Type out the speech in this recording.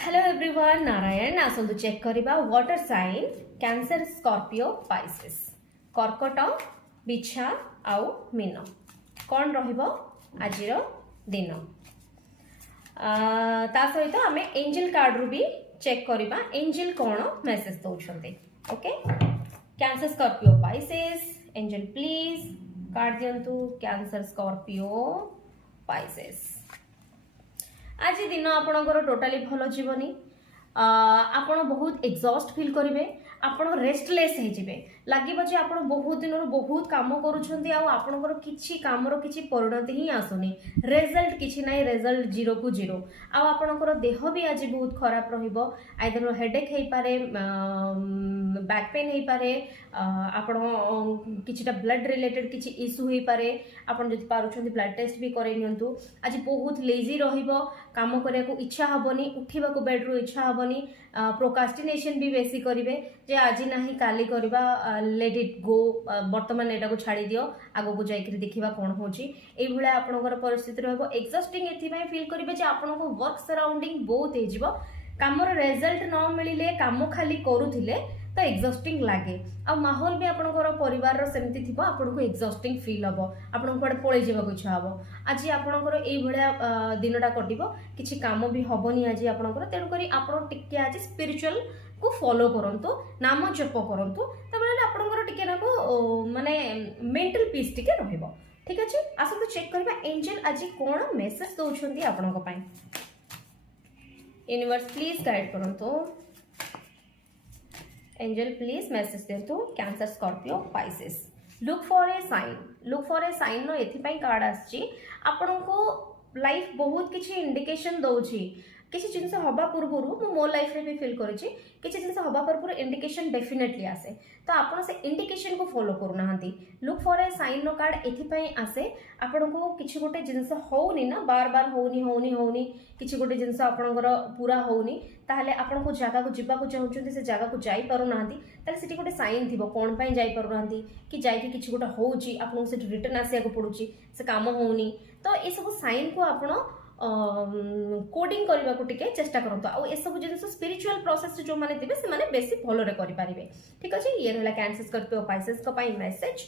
Hello everyone Narayan आसतु चेक करवा water sign Cancer Scorpio Pisces कर्कट बिछा आउ मीन कौन आज दिन ता सहित आम एंजल कार्ड रू भी चेक करवा एंजल कौन मेसेज दौरान okay Cancer Scorpio Pisces angel please card दिंतु कैंसर स्कॉर्पियो पाइसेस आज दिन आपणकर टोटाली भल जीवनी आपण बहुत एग्जॉस्ट फील करेंगे आपण रेस्टलेस हो लगे जे आप बहुत दिन बहुत काम कर किसी कामर किसी परिणति ही आसुनी रिजल्ट किसी ना रिजल्ट जीरो को जीरो आपणकर देह भी आज बहुत खराब रईदर हेडेक हो पारे बैक पेन हो पारे आपण किछिटा ब्लड रिलेटेड किसी इश्यू हो पारे आपण जदि पारुछंती ब्लड टेस्ट भी करे नियंतु आज बहुत लेजी रहिबो काम करिया को इच्छा हबनी उठिबा को बेड रो इच्छा हबनी प्रोकास्टिनेशन भी बेसी करिवे जे आज नाही काली करबा लेट इट गो वर्तमान एटा को छाड़ी दियो आगो को जाई करी देखिबा कोन होची एई भला आपनकर परिस्थिति रहबो एग्जॉस्टिंग एथि पय फील करिवे जे आपनको वर्क सराउंडिंग बहुत हे जिवो कामर रिजल्ट न मिलिले काम खाली करूथिले तो एग्जॉस्टिंग लगे आ माहौल भी आपनकर परिवार रो सेमति थिबो आपनको एग्जॉस्टिंग फील हबो आपनको कोड पळे जेबा को इच्छा हबो आज आपनकर एई भला दिनटा कटिबो किछि काम भी हबोनी आज आपनकर तेनु करी आपन टिके आज स्पिरिचुअल को फॉलो करंतु नाम जप करंतु तबले आपनकर टिके ना को माने मेंटल पीस टिके रहइबो ठीक अछि आसु चेक करबा एंजल आज कोन मेसेज दउछंती आपनको पय यूनिवर्स प्लीज गाइड करंतु एंजल प्लीज मेसेज देतु Cancer Scorpio Pisces look for a sign नो एथिपाई कार्ड आछि आपनको लाइफ बहुत किछि इंडिकेशन दउछि किसी जिनस हवा पूर्व मो लाइफ रे भी फील करिछि किसी जिनस हवा पूर्व इंडिकेशन डेफिनेटली आसे तो आपण से इंडिकेशन को फॉलो करूना लुक फॉर ए साइन नो कार्ड एथिपाई आसे आपण को किछि गोटे जिनस होउनी ना बार बार होउनी किछि गोटे जिनस आपणकर पूरा होउनी ताहले आपण को जगह को जीवा को चाहउछन्ती से जगह को जाई पारु नांती ताले सिटी गोटे साइन थिबो कोन पई जाई पारु नांती कि जाई कि किछि गोटे होउची आपण से रिटर्न आसिया को पडुची से काम होउनी तो ए सब साइन को आपण कोडिंग करने को टिके चेष्टा करंतु आ ए सब जिनस स्पिरिचुअल प्रोसेस जो माने थिबे से माने बेसी भलो रे करि पारिबे ठीक अछि ये रहला कैंसर स्कॉर्पियो पाइसेस को पई मेसेज।